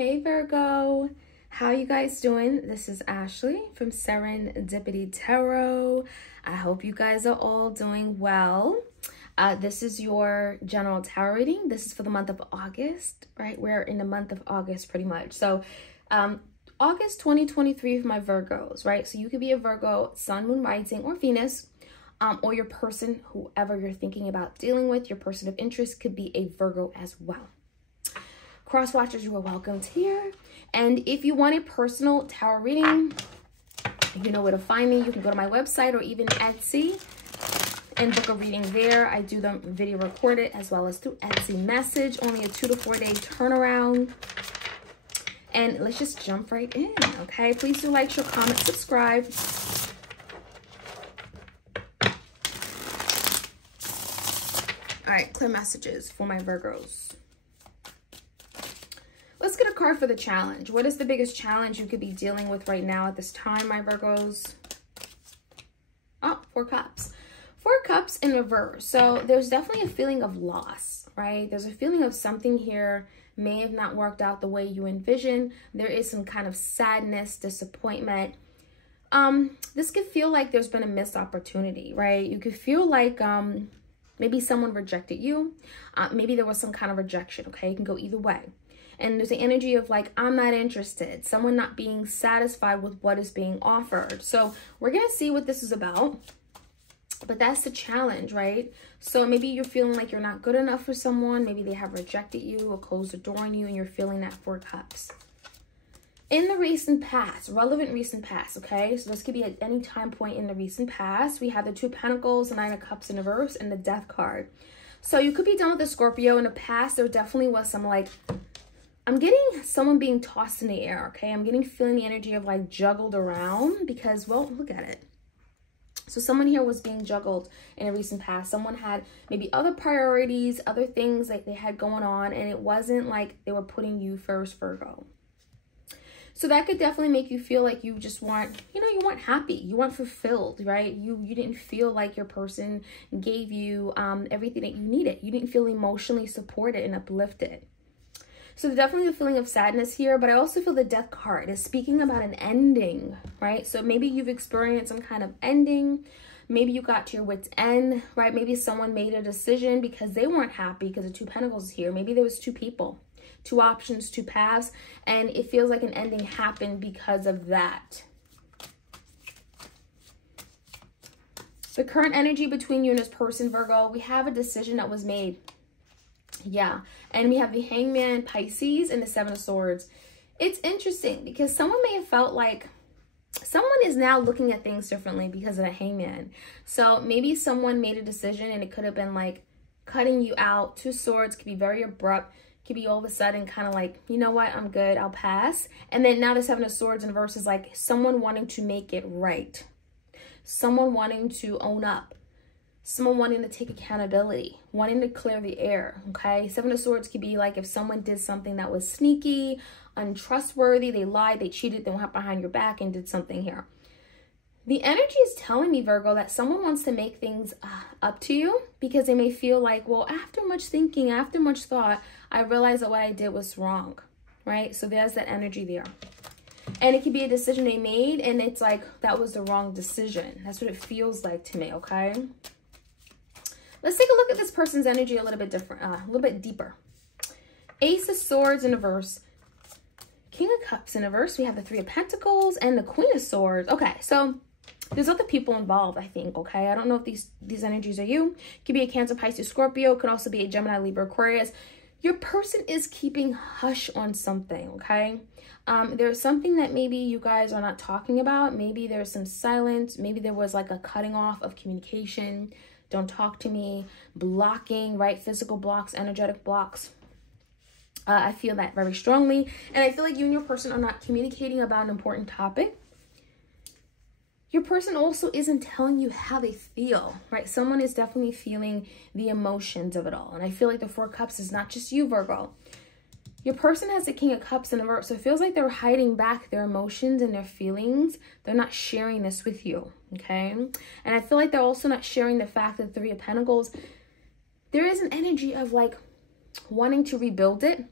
Hey Virgo, how you guys doing? This is Ashley from Serendipity Tarot. I hope you guys are all doing well. This is your general tarot reading. This is for the month of August, right? We're in the month of August pretty much. So August 2023 for my Virgos, right? So you could be a Virgo, Sun, Moon, Rising, or Venus, or your person, whoever you're thinking about dealing with, your person of interest could be a Virgo as well. Cross watchers, you are welcomed here. And if you want a personal tarot reading, you know where to find me. You can go to my website or even Etsy and book a reading there. I do them video recorded as well as through Etsy message. Only a 2 to 4 day turnaround. And let's just jump right in, okay? Please do like, share, comment, subscribe. All right, clear messages for my Virgos. Let's get a card for the challenge. What is the biggest challenge you could be dealing with right now at this time, my Virgos? Oh, 4 cups. 4 cups in reverse. So there's definitely a feeling of loss, right? There's a feeling of something here may have not worked out the way you envisioned. There is some kind of sadness, disappointment. This could feel like there's been a missed opportunity, right? You could feel like maybe someone rejected you. Maybe there was some kind of rejection, okay? It can go either way. And there's the energy of like, I'm not interested. Someone not being satisfied with what is being offered. So we're going to see what this is about. But that's the challenge, right? So maybe you're feeling like you're not good enough for someone. Maybe they have rejected you or closed the door on you and you're feeling that 4 cups. In the recent past, relevant recent past, okay? So this could be at any time point in the recent past. We have the 2 Pentacles, the 9 of Cups in reverse, and the Death card. So you could be done with a Scorpio. In the past, there definitely was some like, I'm getting someone being tossed in the air, okay? I'm feeling the energy of like juggled around because, well, look at it. So someone here was being juggled in a recent past. Someone had maybe other priorities, other things like they had going on, and it wasn't like they were putting you first, Virgo. So that could definitely make you feel like you just weren't, you know, you weren't happy. You weren't fulfilled, right? You didn't feel like your person gave you everything that you needed. You didn't feel emotionally supported and uplifted. So definitely the feeling of sadness here, but I also feel the Death card is speaking about an ending, right? So maybe you've experienced some kind of ending. Maybe you got to your wit's end, right? Maybe someone made a decision because they weren't happy because the 2 Pentacles is here. Maybe there was 2 people, 2 options, 2 paths, and it feels like an ending happened because of that. The current energy between you and this person, Virgo, we have a decision that was made. Yeah, and we have the Hangman, Pisces, and the 7 of Swords. It's interesting because someone may have felt like someone is now looking at things differently because of the Hangman. So maybe someone made a decision and it could have been like cutting you out. 2 Swords could be very abrupt, could be all of a sudden kind of like, you know what, I'm good, I'll pass. And then now the 7 of Swords in reverse is like someone wanting to make it right. Someone wanting to own up. Someone wanting to take accountability, wanting to clear the air, okay? 7 of Swords could be like if someone did something that was sneaky, untrustworthy, they lied, they cheated, they went behind your back and did something here. The energy is telling me, Virgo, that someone wants to make things up to you because they may feel like, well, after much thinking, after much thought, I realized that what I did was wrong, right? So there's that energy there. And it could be a decision they made and it's like, that was the wrong decision. That's what it feels like to me, okay? Let's take a look at this person's energy a little bit different, a little bit deeper. Ace of Swords in reverse. King of Cups in reverse. We have the 3 of Pentacles and the Queen of Swords. Okay, so there's other people involved, I think, okay? I don't know if these energies are you. It could be a Cancer, Pisces, Scorpio. It could also be a Gemini, Libra, Aquarius. Your person is keeping hush on something, okay? There's something that maybe you guys are not talking about. Maybe there's some silence. Maybe there was like a cutting off of communication. Don't talk to me, blocking, right? Physical blocks, energetic blocks. I feel that very strongly. And I feel like you and your person are not communicating about an important topic. Your person also isn't telling you how they feel, right? Someone is definitely feeling the emotions of it all. And I feel like the 4 cups is not just you, Virgo. Your person has the King of Cups in reverse, so it feels like they're hiding back their emotions and their feelings. They're not sharing this with you, okay? And I feel like they're also not sharing the fact that the 3 of Pentacles, there is an energy of like wanting to rebuild it,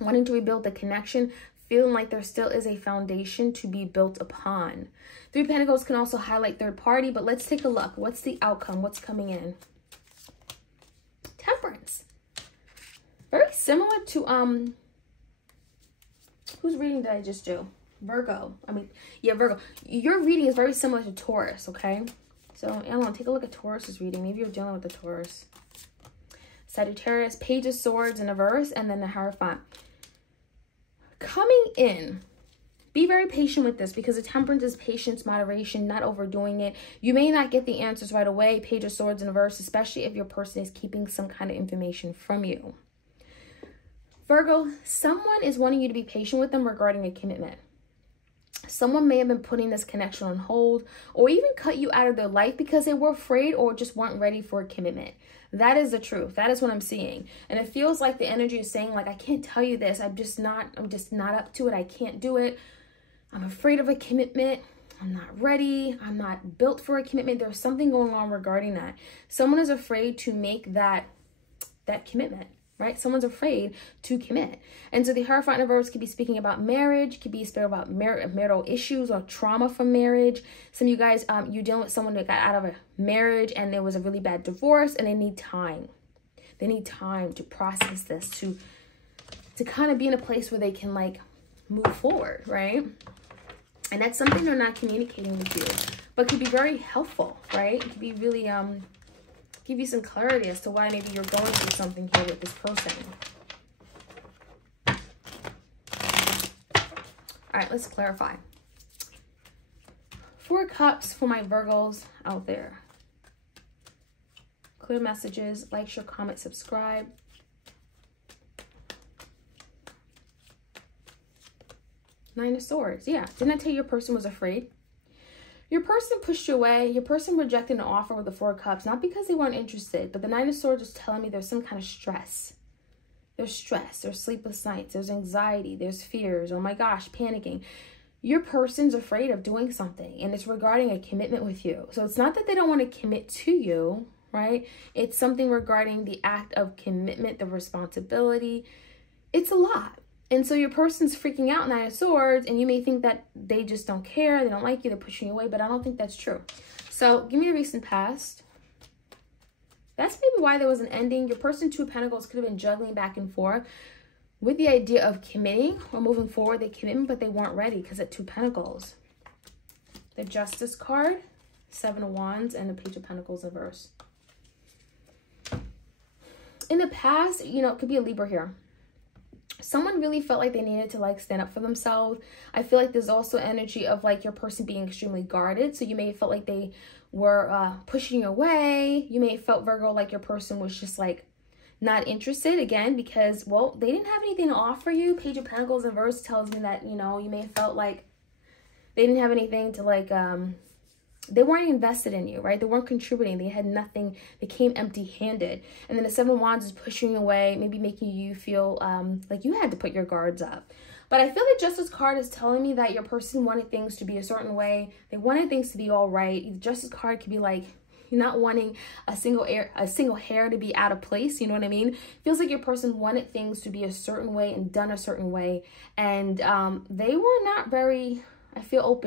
wanting to rebuild the connection, feeling like there still is a foundation to be built upon. Three of Pentacles can also highlight third party, but let's take a look. What's the outcome? What's coming in? Temperance. Very similar to, whose reading did I just do? Virgo. Virgo. Your reading is very similar to Taurus, okay? So, I don't know, take a look at Taurus's reading. Maybe you're dealing with the Taurus. Sagittarius, Page of Swords in a verse, and then the Hierophant. Coming in, be very patient with this, because the Temperance is patience, moderation, not overdoing it. You may not get the answers right away, Page of Swords in a verse, especially if your person is keeping some kind of information from you. Virgo, someone is wanting you to be patient with them regarding a commitment. Someone may have been putting this connection on hold, or even cut you out of their life because they were afraid or just weren't ready for a commitment. That is the truth. That is what I'm seeing. And it feels like the energy is saying, like, I can't tell you this. I'm just not up to it. I can't do it. I'm afraid of a commitment. I'm not ready. I'm not built for a commitment. There's something going on regarding that. Someone is afraid to make that commitment. Right? Someone's afraid to commit. And so the Hierophant in reverse could be speaking about marriage, could be speaking about marital issues or trauma from marriage. Some of you guys, you're dealing with someone that got out of a marriage and there was a really bad divorce, and they need time. They need time to process this, to kind of be in a place where they can, like, move forward, right? And that's something they're not communicating with you, but could be very helpful, right? It could be really, give you some clarity as to why maybe you're going through something here with this person. All right, let's clarify. 4 Cups for my Virgos out there. Clear messages, like, share, comment, subscribe. Nine of Swords. Yeah, didn't I tell you your person was afraid? Your person pushed you away. Your person rejected an offer with the 4 Cups, not because they weren't interested, but the 9 of Swords is telling me there's some kind of stress. There's stress, there's sleepless nights, there's anxiety, there's fears, oh my gosh, panicking. Your person's afraid of doing something, and it's regarding a commitment with you. So it's not that they don't want to commit to you, right? It's something regarding the act of commitment, the responsibility. It's a lot. And so your person's freaking out, 9 of Swords, and you may think that they just don't care, they don't like you, they're pushing you away, but I don't think that's true. So give me the recent past. That's maybe why there was an ending. Your person, 2 of Pentacles, could have been juggling back and forth with the idea of committing or moving forward, the commitment, but they weren't ready because at 2 Pentacles. The Justice card, 7 of Wands, and the Page of Pentacles in reverse. In the past, you know, it could be a Libra here. Someone really felt like they needed to, like, stand up for themselves. I feel like there's also energy of, like, your person being extremely guarded. So you may have felt like they were pushing you away. You may have felt, Virgo, like your person was just, like, not interested, again, because, well, they didn't have anything to offer you. Page of Pentacles in reverse tells me that, you know, you may have felt like they didn't have anything to, like, they weren't invested in you, right? They weren't contributing. They had nothing. They came empty-handed. And then the 7 of Wands is pushing you away, maybe making you feel like you had to put your guards up. But I feel the Justice card is telling me that your person wanted things to be a certain way. They wanted things to be all right. The Justice card could be like, you're not wanting a single hair to be out of place. You know what I mean? Feels like your person wanted things to be a certain way and done a certain way. And they were not very, I feel,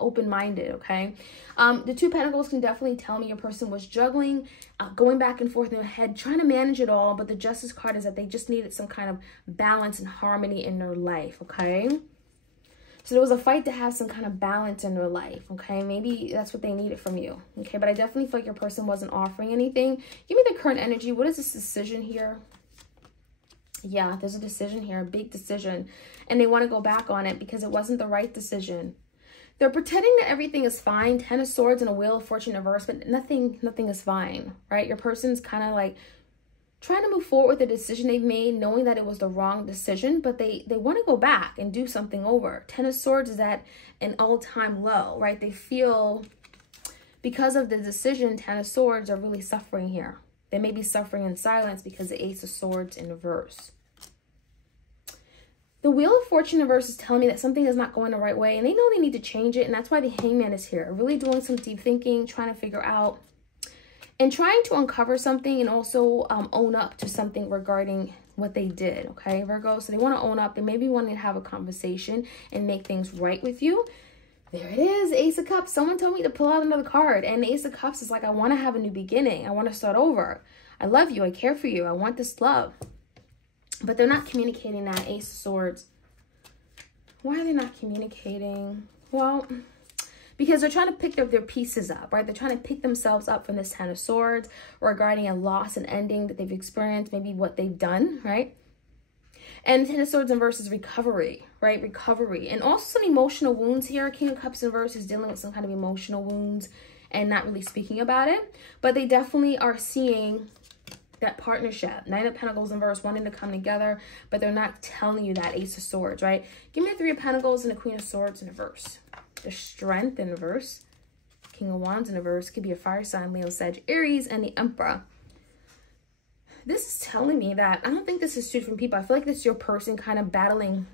open-minded, okay? The 2 Pentacles can definitely tell me your person was juggling, going back and forth in their head, trying to manage it all, but the Justice card is that they just needed some kind of balance and harmony in their life, okay? So there was a fight to have some kind of balance in their life, okay? Maybe that's what they needed from you, okay? But I definitely feel like your person wasn't offering anything. Give me the current energy. What is this decision here? Yeah, there's a decision here, a big decision, and they want to go back on it because it wasn't the right decision. They're pretending that everything is fine. 10 of Swords and a Wheel of Fortune in reverse, but nothing is fine, right? Your person's kind of like trying to move forward with the decision they've made, knowing that it was the wrong decision, but they want to go back and do something over. 10 of Swords is at an all-time low, right? They feel because of the decision, 10 of Swords are really suffering here. They may be suffering in silence because the Ace of Swords in reverse. The Wheel of Fortune in reverse is telling me that something is not going the right way, and they know they need to change it, and that's why the Hangman is here. Really doing some deep thinking, trying to figure out, and trying to uncover something, and also own up to something regarding what they did, okay, Virgo? So they want to own up. They maybe want to have a conversation and make things right with you. There it is, Ace of Cups. Someone told me to pull out another card. And the Ace of Cups is like, I want to have a new beginning. I want to start over. I love you. I care for you. I want this love. But they're not communicating that. Ace of Swords. Why are they not communicating? Well, because they're trying to pick their pieces up, right? They're trying to pick themselves up from this Ten of Swords regarding a loss and ending that they've experienced, maybe what they've done, right? And Ten of Swords in reverse is recovery, right? Recovery. And also some emotional wounds here. King of Cups in reverse is dealing with some kind of emotional wounds and not really speaking about it. But they definitely are seeing that partnership. Nine of Pentacles in reverse, wanting to come together, but they're not telling you that. Ace of Swords, right? Give me the Three of Pentacles and the Queen of Swords in reverse. The Strength in reverse. King of Wands in reverse. Could be a fire sign, Leo, Sag, Aries, and the Emperor. This is telling me that I don't think this is two different people. I feel like this is your person kind of battling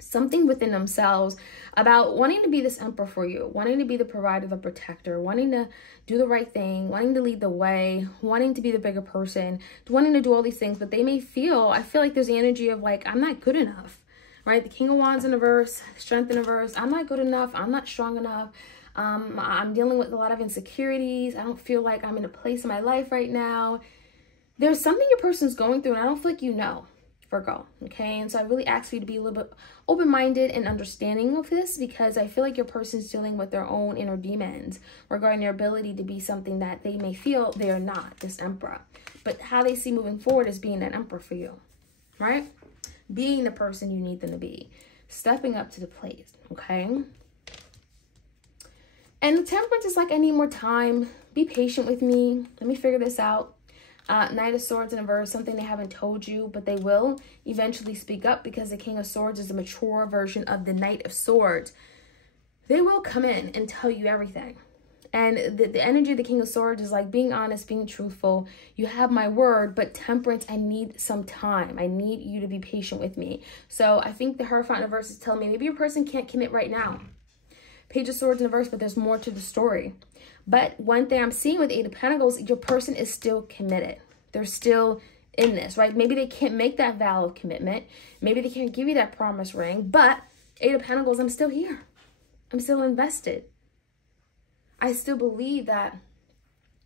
something within themselves about wanting to be this Emperor for you, wanting to be the provider, the protector, wanting to do the right thing, wanting to lead the way, wanting to be the bigger person, wanting to do all these things. But they may feel, I feel like there's the energy of like, I'm not good enough, right? The King of Wands in reverse, Strength in reverse. I'm not good enough. I'm not strong enough. I'm dealing with a lot of insecurities. I don't feel like I'm in a place in my life right now. There's something your person's going through, and I don't feel like you know, Virgo, okay? And so I really ask you to be a little bit open-minded and understanding of this, because I feel like your person's dealing with their own inner demons regarding their ability to be something that they may feel they are not, this Emperor. But how they see moving forward is being that Emperor for you, right? Being the person you need them to be. Stepping up to the plate, okay? And the Temperance is like, I need more time. Be patient with me. Let me figure this out. Knight of Swords in reverse, something they haven't told you, but they will eventually speak up, because the King of Swords is a mature version of the Knight of Swords. They will come in and tell you everything. And the energy of the King of Swords is like being honest, being truthful. You have my word, but Temperance, I need some time. I need you to be patient with me. So I think the Hierophant in reverse is telling me maybe your person can't commit right now. Page of Swords in reverse, but there's more to the story. But one thing I'm seeing with Eight of Pentacles, your person is still committed. They're still in this, right? Maybe they can't make that vow of commitment. Maybe they can't give you that promise ring. But Eight of Pentacles, I'm still here. I'm still invested. I still believe that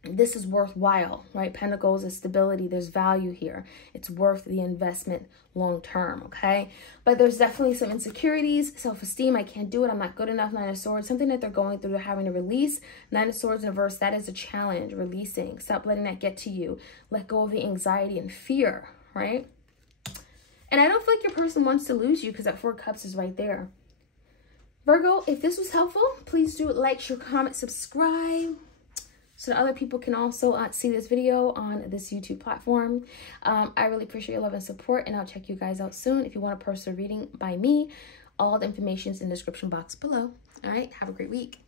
this is worthwhile, right? Pentacles is stability. There's value here. It's worth the investment long term, okay? But there's definitely some insecurities, self-esteem. I can't do it. I'm not good enough. Nine of Swords, something that they're going through. They're having to release. Nine of Swords in reverse, that is a challenge. Releasing. Stop letting that get to you. Let go of the anxiety and fear, right? And I don't feel like your person wants to lose you, because that Four of Cups is right there. Virgo, if this was helpful, please do like, share, comment, subscribe, so that other people can also see this video on this YouTube platform. I really appreciate your love and support, and I'll check you guys out soon. If you want a personal reading by me, all the information is in the description box below. All right, have a great week.